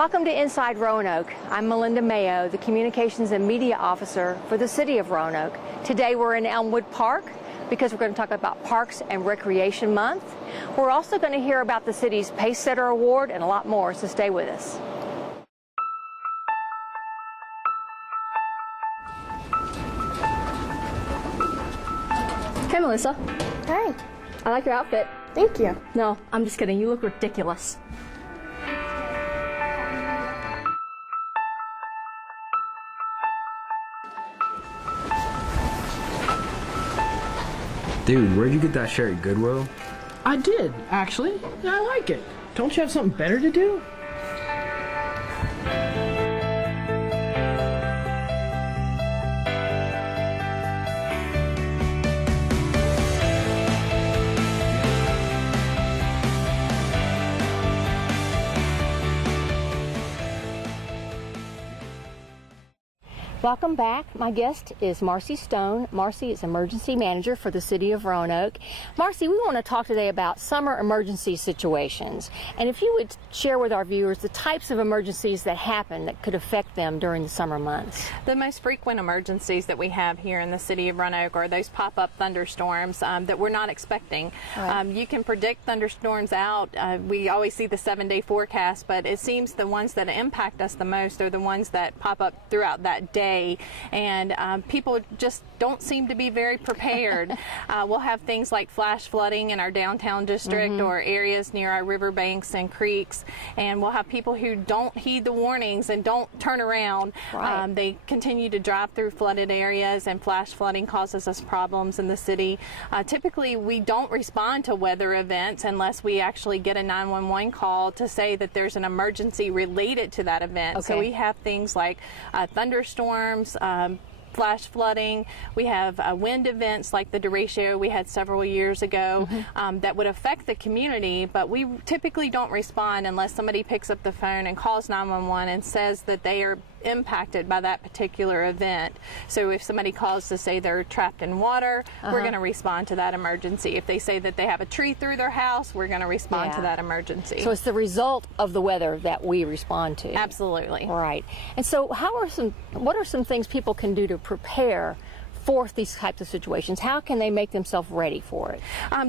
Welcome to Inside Roanoke. I'm Melinda Mayo, the Communications and Media Officer for the City of Roanoke. Today we're in Elmwood Park because we're going to talk about Parks and Recreation Month. We're also going to hear about the city's Pacesetter Award and a lot more, so stay with us. Hey, Melissa. Hi. I like your outfit. Thank you. No, I'm just kidding. You look ridiculous. Dude, where'd you get that shirt at Goodwill? I did, actually. I like it. Don't you have something better to do? Welcome back. My guest is Marcy Stone. Marcy is Emergency Manager for the City of Roanoke. Marcy, we want to talk today about summer emergency situations. And if you would share with our viewers the types of emergencies that happen that could affect them during the summer months. The most frequent emergencies that we have here in the City of Roanoke are those pop-up thunderstorms that we're not expecting. Right. You can predict thunderstorms out. We always see the 7-day forecast, but it seems the ones that impact us the most are the ones that pop up throughout that day. And people just don't seem to be very prepared. We'll have things like flash flooding in our downtown district or areas near our riverbanks and creeks, and we'll have people who don't heed the warnings and don't turn around. Right. They continue to drive through flooded areas, and flash flooding causes us problems in the city. Typically, we don't respond to weather events unless we actually get a 911 call to say that there's an emergency related to that event. Okay. So we have things like thunderstorms, flash flooding. We have wind events like the derecho we had several years ago that would affect the community, but we typically don't respond unless somebody picks up the phone and calls 911 and says that they are impacted by that particular event. So if somebody calls to say they're trapped in water, we're going to respond to that emergency. If they say that they have a tree through their house, we're going to respond to that emergency. So it's the result of the weather that we respond to. Absolutely. Right. And so what are some things people can do to prepare for these types of situations? How can they make themselves ready for it?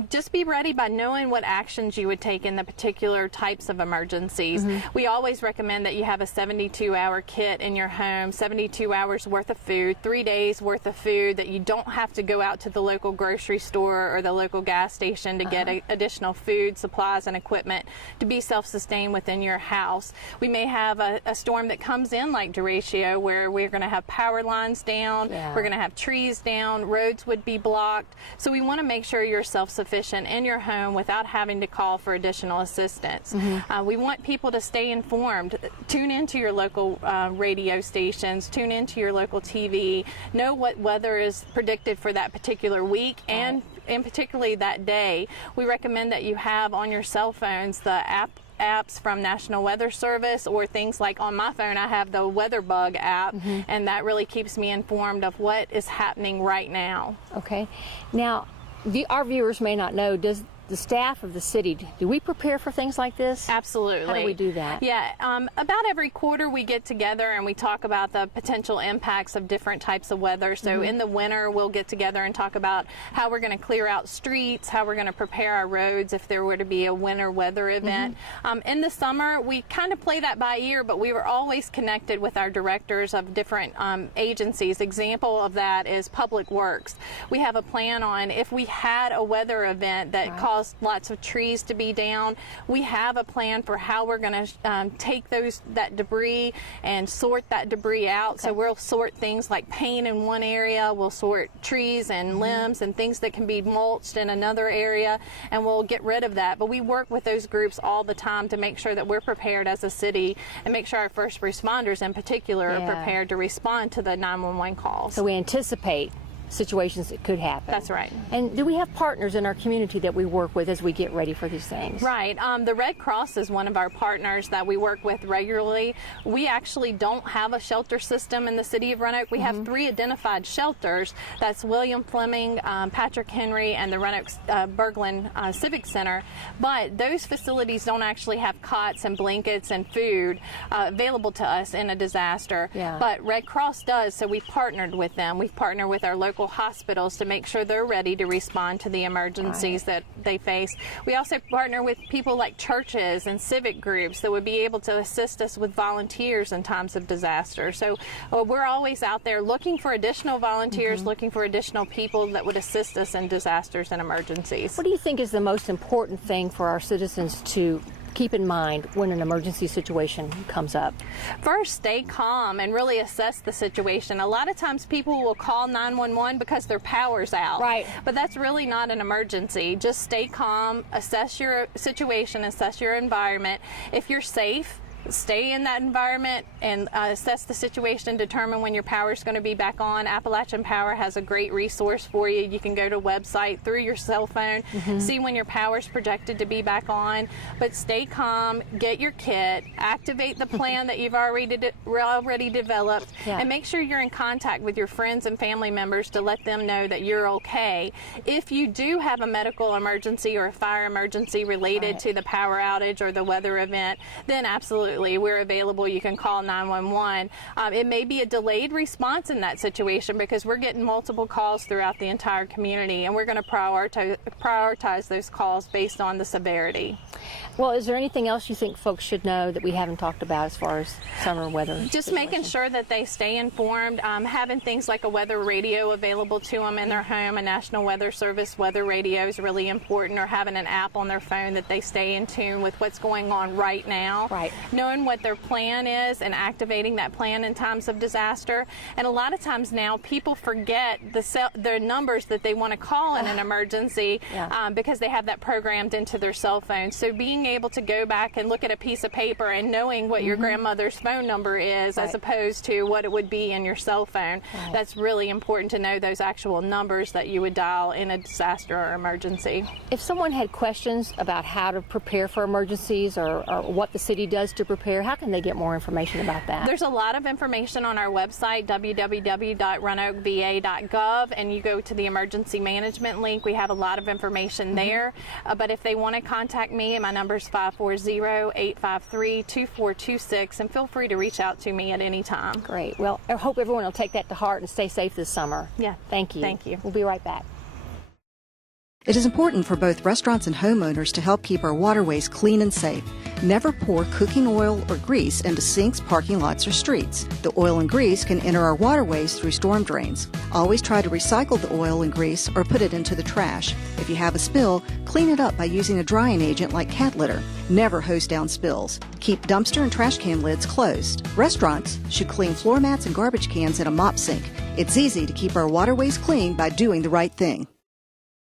Just be ready by knowing what actions you would take in the particular types of emergencies. We always recommend that you have a 72-hour kit in your home, 72 hours worth of food, 3 days worth of food, that you don't have to go out to the local grocery store or the local gas station to get additional food, supplies, and equipment to be self-sustained within your house. We may have a storm that comes in like derecho, where we're going to have power lines down, we're going to have trees down, roads would be blocked. So we want to make sure you're self-sufficient in your home without having to call for additional assistance. We want people to stay informed. Tune into your local radio stations, tune into your local TV, know what weather is predicted for that particular week and particularly that day. We recommend that you have on your cell phones the apps from National Weather Service, or things like on my phone I have the WeatherBug app, and that really keeps me informed of what is happening right now. Okay. Now, our viewers may not know, does the staff of the city, do we prepare for things like this? Absolutely. How do we do that? Yeah, about every quarter we get together and we talk about the potential impacts of different types of weather. So in the winter we'll get together and talk about how we're going to clear out streets, how we're going to prepare our roads if there were to be a winter weather event. In the summer we kind of play that by ear, but we were always connected with our directors of different agencies. Example of that is Public Works. We have a plan on if we had a weather event that caused lots of trees to be down, we have a plan for how we're going to take that debris and sort that debris out. So we'll sort things like paint in one area, we'll sort trees and limbs and things that can be mulched in another area, and we'll get rid of that. But we work with those groups all the time to make sure that we're prepared as a city and make sure our first responders in particular are prepared to respond to the 911 calls. So we anticipate situations that could happen. That's right. And do we have partners in our community that we work with as we get ready for these things? Right. The Red Cross is one of our partners that we work with regularly. We actually don't have a shelter system in the city of Roanoke. We have 3 identified shelters. That's William Fleming, Patrick Henry, and the Roanoke Berglund Civic Center. But those facilities don't actually have cots and blankets and food available to us in a disaster. Yeah. But Red Cross does, so we've partnered with them. We've partnered with our local hospitals to make sure they're ready to respond to the emergencies that they face. We also partner with people like churches and civic groups that would be able to assist us with volunteers in times of disaster. So we're always out there looking for additional volunteers, looking for additional people that would assist us in disasters and emergencies. What do you think is the most important thing for our citizens to keep in mind when an emergency situation comes up? First, stay calm and really assess the situation. A lot of times people will call 911 because their power's out. Right. But that's really not an emergency. Just stay calm, assess your situation, assess your environment. If you're safe, stay in that environment and assess the situation, determine when your power is going to be back on. Appalachian Power has a great resource for you. You can go to a website through your cell phone, see when your power is projected to be back on. But stay calm, get your kit, activate the plan that you've already developed, and make sure you're in contact with your friends and family members to let them know that you're okay. If you do have a medical emergency or a fire emergency related to the power outage or the weather event, then absolutely we're available. You can call 911. It may be a delayed response in that situation because we're getting multiple calls throughout the entire community, and we're going to prioritize those calls based on the severity. Well, is there anything else you think folks should know that we haven't talked about as far as summer weather? Just making sure that they stay informed, having things like a weather radio available to them in their home. A National Weather Service weather radio is really important, or having an app on their phone that they stay in tune with what's going on right now. Right. Knowing what their plan is and activating that plan in times of disaster. And a lot of times now people forget the numbers that they want to call in an emergency because they have that programmed into their cell phone. So being able to go back and look at a piece of paper and knowing what your grandmother's phone number is as opposed to what it would be in your cell phone, that's really important to know those actual numbers that you would dial in a disaster or emergency. If someone had questions about how to prepare for emergencies or what the city does to prepare, how can they get more information about that? There's a lot of information on our website, www.roanokeva.gov, and you go to the emergency management link. We have a lot of information there. But if they want to contact me, my number is 540-853-2426, and feel free to reach out to me at any time. Great. Well, I hope everyone will take that to heart and stay safe this summer. Yeah. Thank you. Thank you. We'll be right back. It is important for both restaurants and homeowners to help keep our waterways clean and safe. Never pour cooking oil or grease into sinks, parking lots, or streets. The oil and grease can enter our waterways through storm drains. Always try to recycle the oil and grease or put it into the trash. If you have a spill, clean it up by using a drying agent like cat litter. Never hose down spills. Keep dumpster and trash can lids closed. Restaurants should clean floor mats and garbage cans in a mop sink. It's easy to keep our waterways clean by doing the right thing.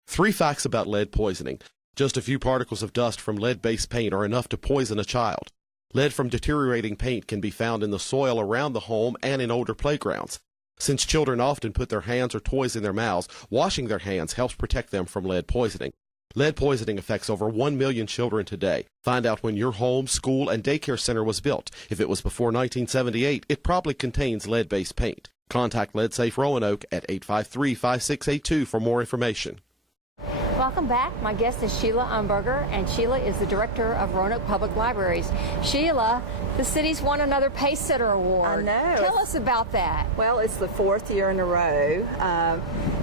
3 facts about lead poisoning. Just a few particles of dust from lead-based paint are enough to poison a child. Lead from deteriorating paint can be found in the soil around the home and in older playgrounds. Since children often put their hands or toys in their mouths, washing their hands helps protect them from lead poisoning. Lead poisoning affects over 1 million children today. Find out when your home, school, and daycare center was built. If it was before 1978, it probably contains lead-based paint. Contact Lead Safe Roanoke at 853-5682 for more information. Welcome back. My guest is Sheila Umberger, and Sheila is the director of Roanoke Public Libraries. Sheila, the city's won another Pacesetter Award. I know. Tell us about that. Well, it's the 4th year in a row,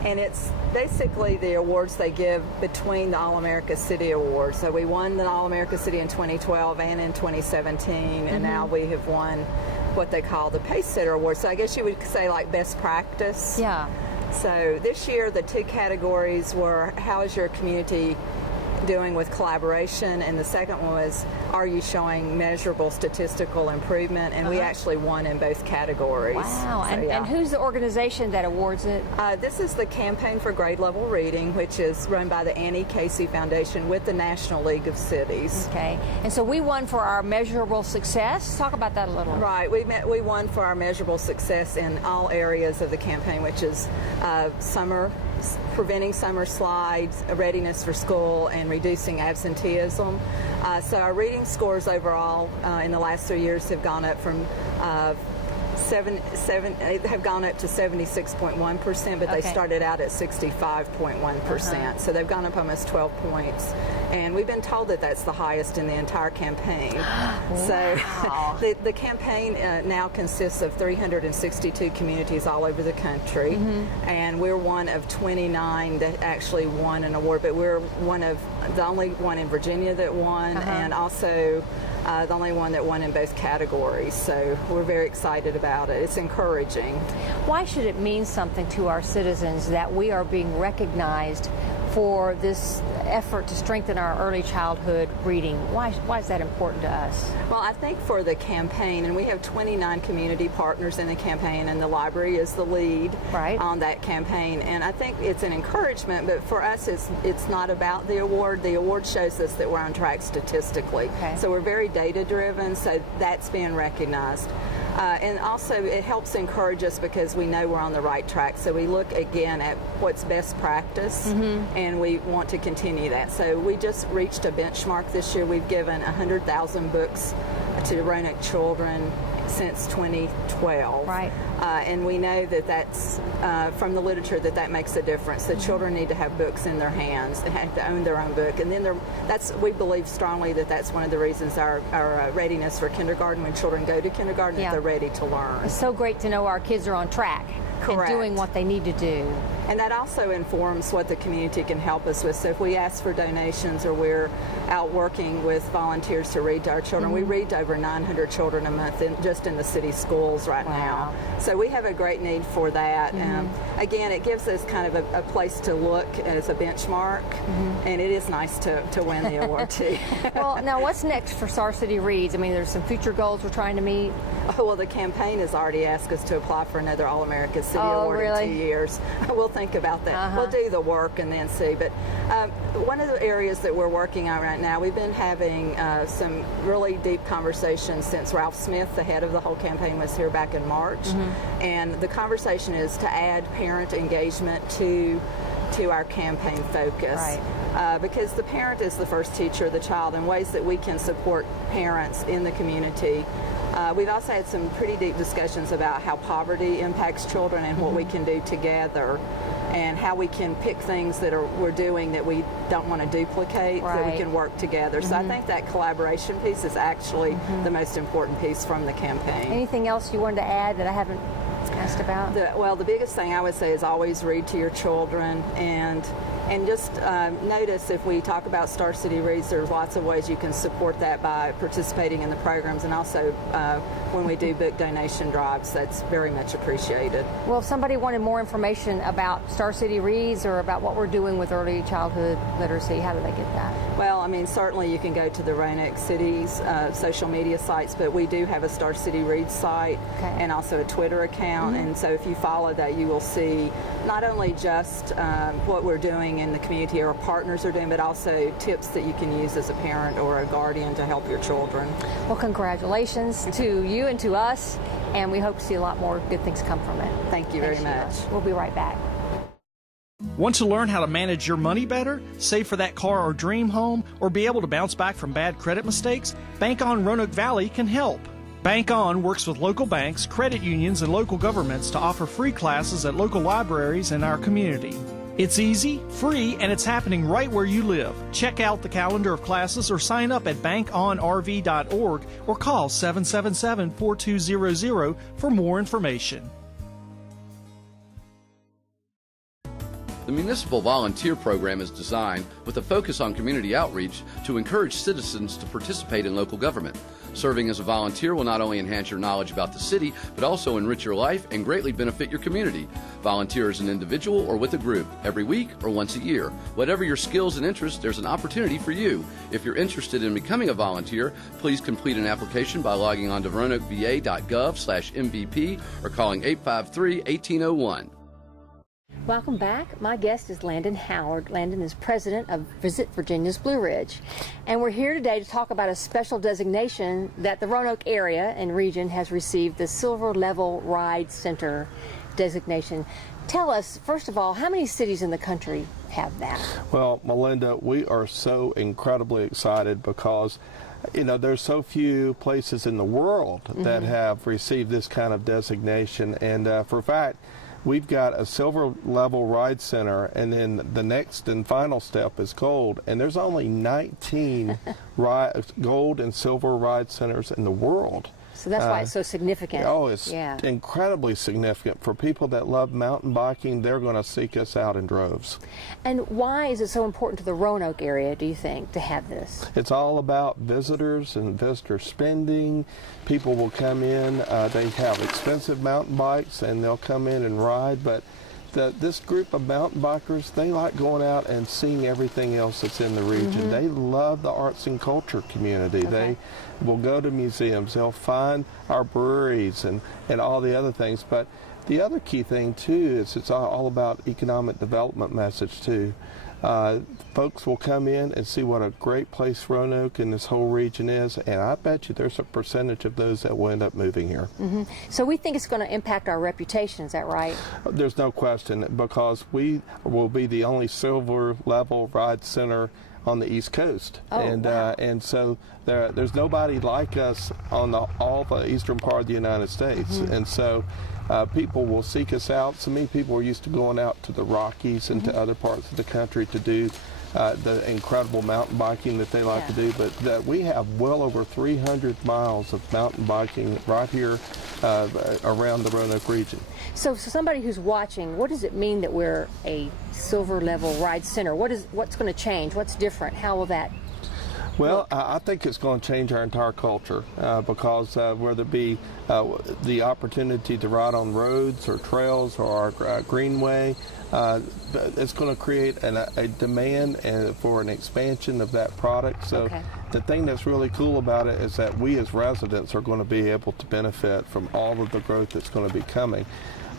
and it's basically the awards they give between the All-America City Awards. So we won the All-America City in 2012 and in 2017, and now we have won what they call the Pacesetter Award. So I guess you would say like best practice. Yeah. So this year the 2 categories were how is your community doing with collaboration, and the second one was, are you showing measurable statistical improvement? And we actually won in both categories. Wow. So, And who's the organization that awards it? This is the Campaign for Grade Level Reading, which is run by the Annie Casey Foundation with the National League of Cities. Okay. And so we won for our measurable success. Talk about that a little. Right. We won for our measurable success in all areas of the campaign, which is preventing summer slides, readiness for school, and reducing absenteeism. So our reading scores overall in the last 3 years have gone up from have gone up to 76.1%, but they started out at 65.1%. So they've gone up almost 12 points. And we've been told that that's the highest in the entire campaign. So the campaign now consists of 362 communities all over the country. And we're one of 29 that actually won an award, but we're the only one in Virginia that won, and also the only one that won in both categories. So we're very excited about it. It's encouraging. Why should it mean something to our citizens that we are being recognized for this effort to strengthen our early childhood reading? Why is that important to us? Well, I think for the campaign, and we have 29 community partners in the campaign, and the library is the lead on that campaign. And I think it's an encouragement, but for us, it's not about the award. The award shows us that we're on track statistically. So we're very data-driven, so that's being recognized. And also, it helps encourage us because we know we're on the right track. So we look again at what's best practice, and we want to continue that. So we just reached a benchmark this year. We've given 100,000 books to Roanoke children since 2012. And we know that that's from the literature that makes a difference. The children need to have books in their hands. They have to own their own book. And then we believe strongly that that's one of the reasons our readiness for kindergarten, when children go to kindergarten, that they're ready to learn. It's so great to know our kids are on track and doing what they need to do. And that also informs what the community can help us with. So if we ask for donations or we're out working with volunteers to read to our children, we read to over 900 children a month just in the city schools right now. So we have a great need for that. Again, it gives us kind of a place to look as a benchmark, and it is nice to win the award too. Well, now what's next for Star City Reads? I mean, there's some future goals we're trying to meet. Oh, well, the campaign has already asked us to apply for another All-America City Award in 2 years. We'll think about that. We'll do the work and then see. But one of the areas that we're working on right now, we've been having some really deep conversations since Ralph Smith, the head of the whole campaign, was here back in March. And the conversation is to add parent engagement to our campaign focus. Because the parent is the first teacher of the child, and ways that we can support parents in the community. We've also had some pretty deep discussions about how poverty impacts children and what we can do together, and how we can pick things that we're doing that we don't want to duplicate, that we can work together. So I think that collaboration piece is actually the most important piece from the campaign. Anything else you wanted to add that I haven't asked about? Well, the biggest thing I would say is always read to your children, and just notice, if we talk about Star City Reads, there's lots of ways you can support that by participating in the programs, and also when we do book donation drives, that's very much appreciated. Well, if somebody wanted more information about Star City Reads or about what we're doing with early childhood literacy, how do they get that? Well, I mean, certainly you can go to the Roanoke City's social media sites, but we do have a Star City Reads site and also a Twitter account, and so if you follow that, you will see not only just what we're doing in the community or partners are doing, but also tips that you can use as a parent or a guardian to help your children. Well, congratulations to you and to us, and we hope to see a lot more good things come from it. Thank you very much. We'll be right back. Want to learn how to manage your money better, save for that car or dream home, or be able to bounce back from bad credit mistakes? Bank On Roanoke Valley can help. Bank On works with local banks, credit unions, and local governments to offer free classes at local libraries in our community. It's easy, free, and it's happening right where you live. Check out the calendar of classes or sign up at bankonrv.org or call 777-4200 for more information. The Municipal Volunteer Program is designed with a focus on community outreach to encourage citizens to participate in local government. Serving as a volunteer will not only enhance your knowledge about the city, but also enrich your life and greatly benefit your community. Volunteer as an individual or with a group, every week or once a year. Whatever your skills and interests, there's an opportunity for you. If you're interested in becoming a volunteer, please complete an application by logging on to roanokeva.gov/MVP or calling 853-1801. Welcome back. My guest is Landon Howard. Landon is president of Visit Virginia's Blue Ridge. And we're here today to talk about a special designation that the Roanoke area and region has received, the Silver Level Ride Center designation. Tell us, first of all, how many cities in the country have that? Well, Melinda, we are so incredibly excited because there's so few places in the world that have received this kind of designation. And for a fact, we've got a silver level ride center, and then the next and final step is gold. And there's only 19 gold and silver ride centers in the world. So that's why it's so significant. Oh, it's incredibly significant. For people that love mountain biking, they're going to seek us out in droves. And why is it so important to the Roanoke area, do you think, to have this? It's all about visitors and visitor spending. People will come in, they have expensive mountain bikes, and they'll come in and ride, but this group of mountain bikers, they like going out and seeing everything else that's in the region. They love the arts and culture community. They will go to museums. They'll find our breweries and all the other things. But the other key thing, too, is it's all about economic development message, too. Folks will come in and see what a great place Roanoke and this whole region is, and I bet you there's a percentage of those that will end up moving here. So we think it's going to impact our reputation, is that right? There's no question, because we will be the only silver level ride center on the East Coast. And so there's nobody like us on all the eastern part of the United States. And so people will seek us out. So many people are used to going out to the Rockies and to other parts of the country to do the incredible mountain biking that they like to do, but we have well over 300 miles of mountain biking right here around the Roanoke region. So somebody who's watching, what does it mean that we're a silver level ride center? What's going to change? What's different? How will that Well, I think it's going to change our entire culture because whether it be the opportunity to ride on roads or trails or our greenway, it's going to create a demand for an expansion of that product. So the thing that's really cool about it is that we as residents are going to be able to benefit from all of the growth that's going to be coming.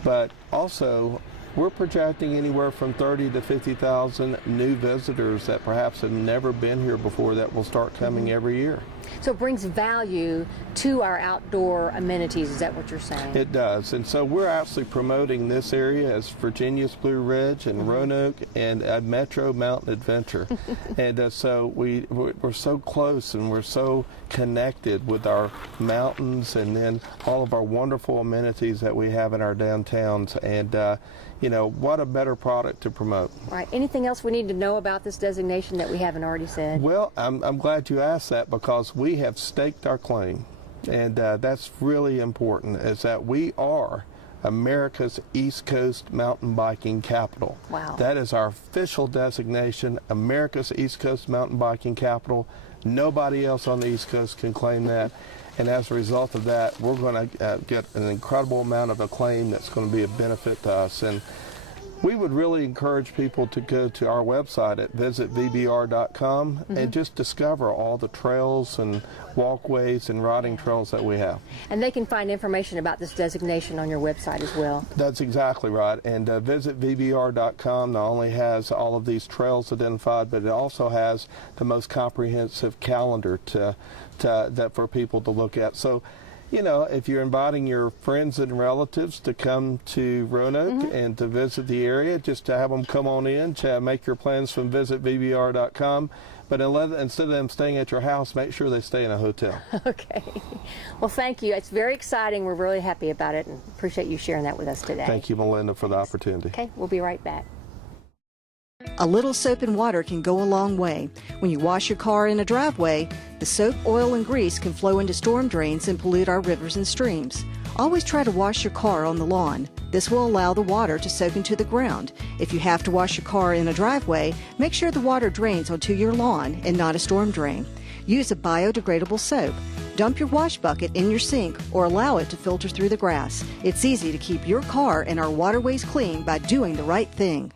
But also, we're projecting anywhere from 30 to 50,000 new visitors that perhaps have never been here before that will start coming every year. So it brings value to our outdoor amenities, is that what you're saying? It does, and so we're actually promoting this area as Virginia's Blue Ridge and Roanoke and a Metro Mountain Adventure. And so we're so close and we're so connected with our mountains and then all of our wonderful amenities that we have in our downtowns, and you know, what a better product to promote. Right. Anything else we need to know about this designation that we haven't already said? Well, I'm glad you asked that because we have staked our claim, and that's really important, is that we are America's East Coast mountain biking capital. Wow. That is our official designation, America's East Coast mountain biking capital. Nobody else on the East Coast can claim that. And as a result of that, we're going to get an incredible amount of acclaim that's going to be a benefit to us. And we would really encourage people to go to our website at visitvbr.com and just discover all the trails and walkways and riding trails that we have. And they can find information about this designation on your website as well. That's exactly right. And visitvbr.com not only has all of these trails identified, but it also has the most comprehensive calendar that for people to look at. So, you know, if you're inviting your friends and relatives to come to Roanoke and to visit the area, just to have them come on in, to make your plans from visitvbr.com. But instead of them staying at your house, make sure they stay in a hotel. Okay. Well, thank you. It's very exciting. We're really happy about it and appreciate you sharing that with us today. Thank you, Melinda, for the opportunity. Okay, we'll be right back. A little soap and water can go a long way. When you wash your car in a driveway, the soap, oil, and grease can flow into storm drains and pollute our rivers and streams. Always try to wash your car on the lawn. This will allow the water to soak into the ground. If you have to wash your car in a driveway, make sure the water drains onto your lawn and not a storm drain. Use a biodegradable soap. Dump your wash bucket in your sink or allow it to filter through the grass. It's easy to keep your car and our waterways clean by doing the right thing.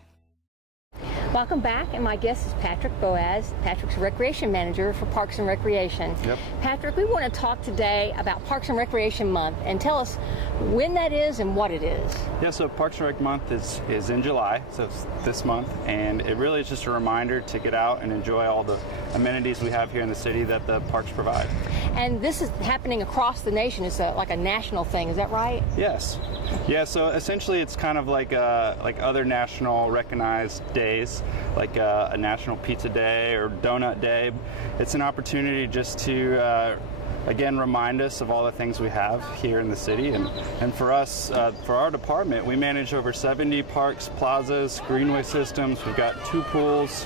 Welcome back, and my guest is Patrick Boaz. Patrick's Recreation Manager for Parks and Recreation. Yep. Patrick, we want to talk today about Parks and Recreation Month, and tell us when that is and what it is. Yeah, so Parks and Rec Month is in July, so it's this month, and it really is just a reminder to get out and enjoy all the amenities we have here in the city that the parks provide. And this is happening across the nation. It's like a national thing, is that right? Yes. Yeah, so essentially it's kind of like other national recognized days, like a National Pizza Day or Donut Day. It's an opportunity just to again remind us of all the things we have here in the city, and for us, for our department, we manage over 70 parks, plazas, greenway systems. We've got 2 pools,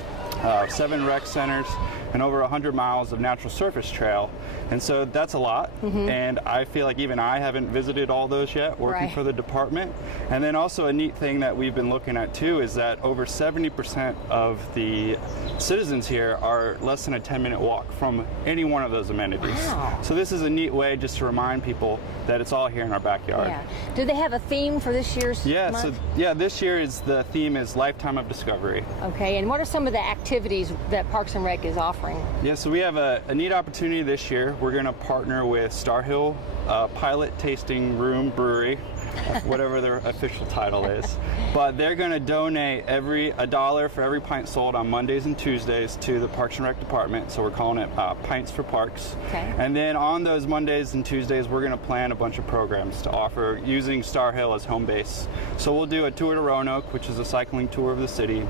7 rec centers, and over 100 miles of natural surface trail. And so that's a lot, and I feel like even I haven't visited all those yet working for the department. And then also a neat thing that we've been looking at too is that over 70% of the citizens here are less than a 10-minute walk from any one of those amenities. Wow. So this is a neat way just to remind people that it's all here in our backyard. Yeah. Do they have a theme for this year's month? So this year the theme is Lifetime of Discovery. Okay, and what are some of the activities that Parks and Rec is offering? Yeah, so we have a neat opportunity this year. We're going to partner with Star Hill Pilot Tasting Room Brewery, whatever their official title is. But they're going to donate $1 for every pint sold on Mondays and Tuesdays to the Parks and Rec department. So we're calling it Pints for Parks. Okay. And then on those Mondays and Tuesdays, we're going to plan a bunch of programs to offer using Star Hill as home base. So we'll do a tour to Roanoke, which is a cycling tour of the city.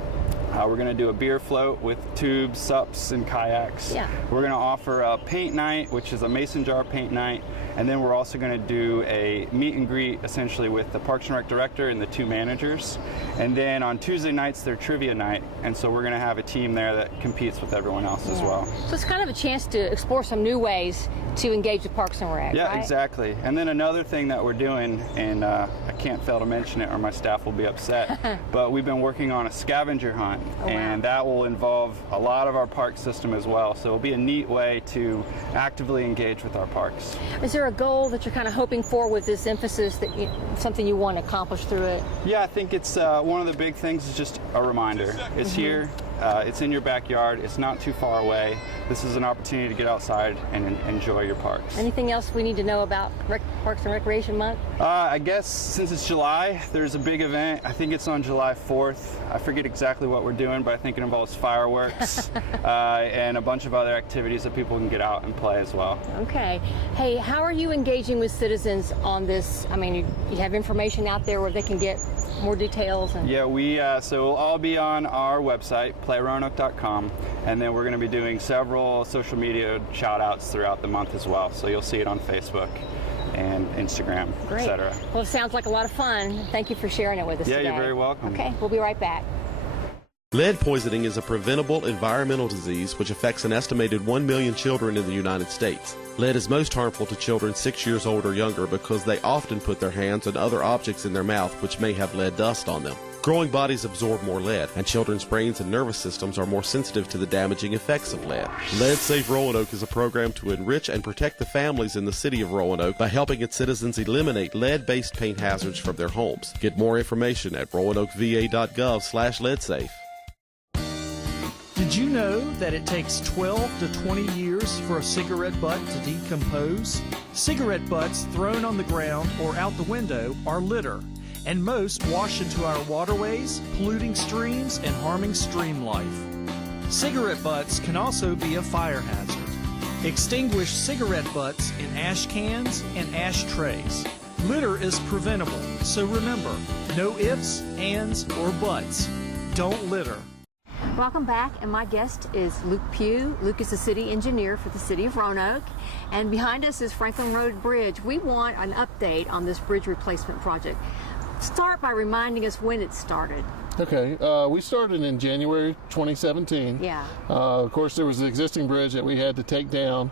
We're going to do a beer float with tubes, sups, and kayaks. Yeah. We're going to offer a paint night, which is a mason jar paint night. And then we're also going to do a meet and greet, essentially, with the Parks and Rec director and the 2 managers. And then on Tuesday nights, they're trivia night. And so we're going to have a team there that competes with everyone else as well. So it's kind of a chance to explore some new ways to engage with Parks and Rec, Yeah, right? exactly. And then another thing that we're doing, and I can't fail to mention it or my staff will be upset, but we've been working on a scavenger hunt. And that will involve a lot of our park system as well. So it'll be a neat way to actively engage with our parks. Is there a goal that you're kind of hoping for with this emphasis, that something you want to accomplish through it? Yeah, I think it's one of the big things is just a reminder. It's here. It's in your backyard. It's not too far away. This is an opportunity to get outside and enjoy your parks. Anything else we need to know about Parks and Recreation Month? I guess since it's July, there's a big event. I think it's on July 4th. I forget exactly what we're doing, but I think it involves fireworks and a bunch of other activities that people can get out and play as well. Okay. Hey, how are you engaging with citizens on this? I mean, you have information out there where they can get more details? Yeah, so it'll all be on our website, playroanoke.com, and then we're going to be doing several social media shout outs throughout the month as well. So you'll see it on Facebook and Instagram, etc. Well, it sounds like a lot of fun. Thank you for sharing it with us today. Yeah, you're very welcome. Okay, we'll be right back. Lead poisoning is a preventable environmental disease which affects an estimated 1 million children in the United States. Lead is most harmful to children 6 years old or younger because they often put their hands and other objects in their mouth which may have lead dust on them. Growing bodies absorb more lead, and children's brains and nervous systems are more sensitive to the damaging effects of lead. Lead Safe Roanoke is a program to enrich and protect the families in the city of Roanoke by helping its citizens eliminate lead-based paint hazards from their homes. Get more information at roanokeva.gov/leadsafe. Did you know that it takes 12 to 20 years for a cigarette butt to decompose? Cigarette butts thrown on the ground or out the window are litter, and most wash into our waterways, polluting streams and harming stream life. Cigarette butts can also be a fire hazard. Extinguish cigarette butts in ash cans and ashtrays. Litter is preventable, so remember, no ifs, ands, or buts. Don't litter. Welcome back, and my guest is Luke Pugh. Luke is the city engineer for the city of Roanoke, and behind us is Franklin Road Bridge. We want an update on this bridge replacement project. Start by reminding us when it started. Okay, we started in January 2017. Yeah. Of course, there was the existing bridge that we had to take down,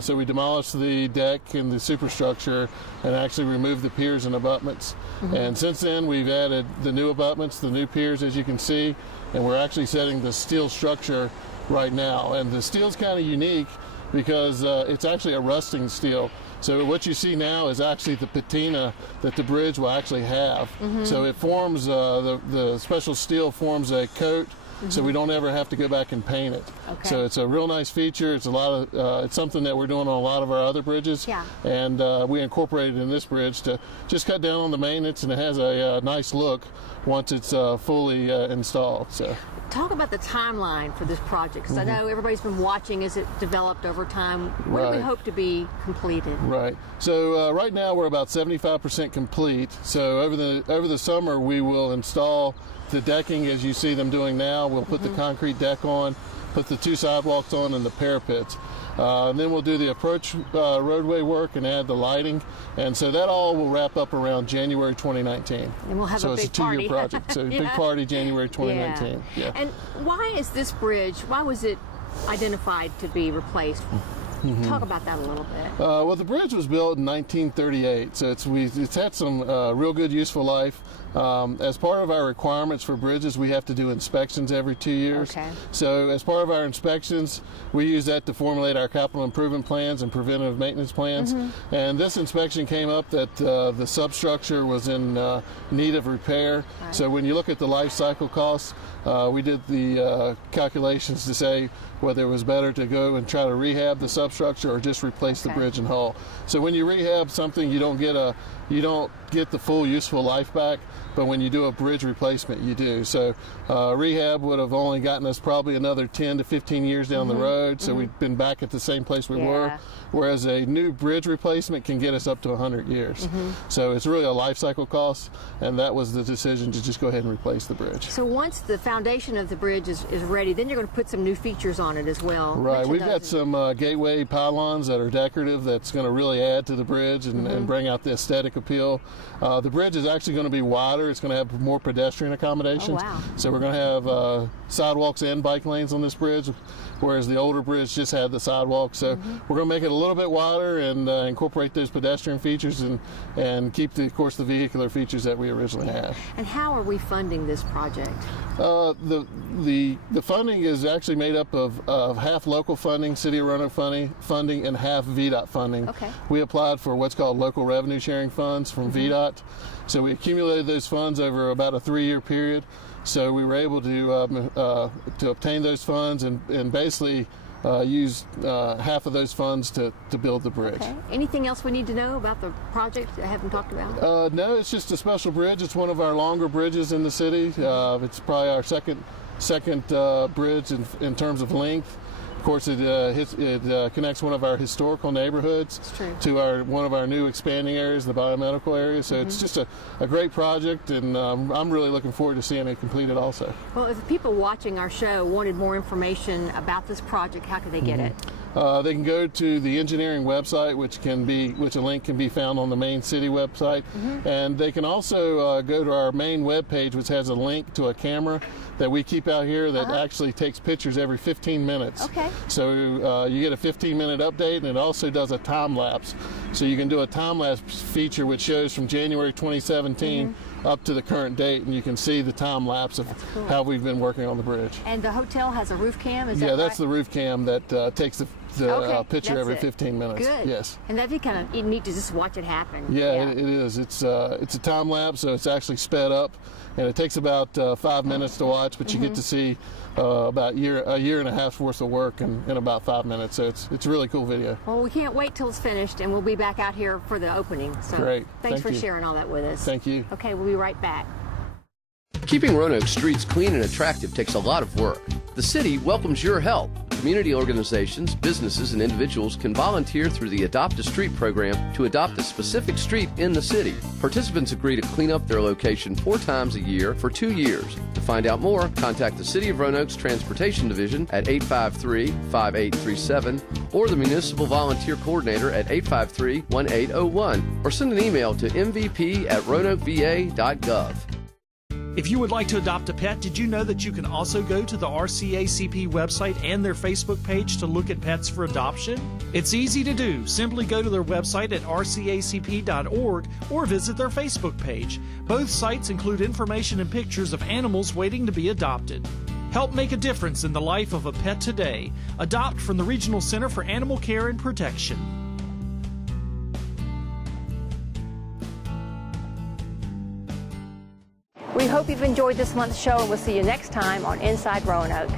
so we demolished the deck and the superstructure and actually removed the piers and abutments. And since then, we've added the new abutments, the new piers, as you can see, and we're actually setting the steel structure right now. And the steel's kind of unique because it's actually a rusting steel. So what you see now is actually the patina that the bridge will actually have. So it forms, the special steel forms a coat, so we don't ever have to go back and paint it. Okay. So it's a real nice feature. It's a lot of, it's something that we're doing on a lot of our other bridges. Yeah. And we incorporated in this bridge to just cut down on the maintenance, and it has a nice look once it's fully installed. So. Talk about the timeline for this project, because I know everybody's been watching as it developed over time. When do we hope to be completed? Right. So right now we're about 75% complete. So over the summer we will install the decking as you see them doing now. We'll put the concrete deck on, put the 2 sidewalks on, and the parapets. And then we'll do the approach roadway work and add the lighting. And so that all will wrap up around January 2019. And we'll have a big party. So it's a 2-year project. So big party January 2019. Yeah. And why is this bridge, why was it identified to be replaced? Talk about that a little bit. Well, the bridge was built in 1938, so it's had some real good useful life. As part of our requirements for bridges, we have to do inspections every 2 years. Okay. So as part of our inspections, we use that to formulate our capital improvement plans and preventive maintenance plans. And this inspection came up that the substructure was in need of repair. Right. So when you look at the life cycle costs, we did the calculations to say whether it was better to go and try to rehab the substructure or just replace the bridge and hull. So when you rehab something, you don't get the full useful life back, but when you do a bridge replacement, you do. So rehab would have only gotten us probably another 10 to 15 years down the road, so we've been back at the same place we were, whereas a new bridge replacement can get us up to 100 years. So it's really a life cycle cost, and that was the decision to just go ahead and replace the bridge. So once the foundation of the bridge is ready, then you're going to put some new features on it as well. Right, we've got some gateway pylons that are decorative that's going to really add to the bridge and bring out the aesthetic appeal. The bridge is actually going to be wider. It's going to have more pedestrian accommodations. Oh, wow. So we're going to have sidewalks and bike lanes on this bridge, whereas the older bridge just had the sidewalk. So we're going to make it a little bit wider and incorporate those pedestrian features and keep, of course, the vehicular features that we originally had. And how are we funding this project? The funding is actually made up of half local funding, City of Roanoke funding, and half VDOT funding. Okay. We applied for what's called local revenue sharing funds from VDOT. So we accumulated those funds over about a 3-year period. So we were able to obtain those funds and basically use half of those funds to build the bridge. Okay. Anything else we need to know about the project that I haven't talked about? No, it's just a special bridge. It's one of our longer bridges in the city. It's probably our second bridge in terms of length. Of course, it connects one of our historical neighborhoods to one of our new expanding areas, the biomedical area. So it's just a great project, and I'm really looking forward to seeing it completed also. Well, if people watching our show wanted more information about this project, how could they get it? They can go to the engineering website, which a link can be found on the main city website, and they can also go to our main web page, which has a link to a camera that we keep out here that actually takes pictures every 15 minutes. Okay. So you get a 15-minute update, and it also does a time lapse. So you can do a time lapse feature which shows from January 2017 up to the current date, and you can see the time lapse of how we've been working on the bridge. And the hotel has a roof cam, is that right? That's the roof cam that takes the picture every 15 minutes. Good. Yes. And that'd be kind of neat to just watch it happen. Yeah. It is. It's a time lapse, so it's actually sped up, and it takes about 5 minutes to watch, but you get to see about a year and a half's worth of work in about 5 minutes. So it's a really cool video. Well, we can't wait till it's finished, and we'll be back out here for the opening. So great. Thanks for sharing all that with us. Thank you. Okay, we'll be right back. Keeping Roanoke streets clean and attractive takes a lot of work. The city welcomes your help. Community organizations, businesses, and individuals can volunteer through the Adopt a Street program to adopt a specific street in the city. Participants agree to clean up their location 4 times a year for 2 years. To find out more, contact the City of Roanoke's Transportation Division at 853-5837 or the Municipal Volunteer Coordinator at 853-1801 or send an email to mvp@roanokeva.gov. If you would like to adopt a pet, did you know that you can also go to the RCACP website and their Facebook page to look at pets for adoption? It's easy to do. Simply go to their website at rcacp.org or visit their Facebook page. Both sites include information and pictures of animals waiting to be adopted. Help make a difference in the life of a pet today. Adopt from the Regional Center for Animal Care and Protection. We hope you've enjoyed this month's show, and we'll see you next time on Inside Roanoke.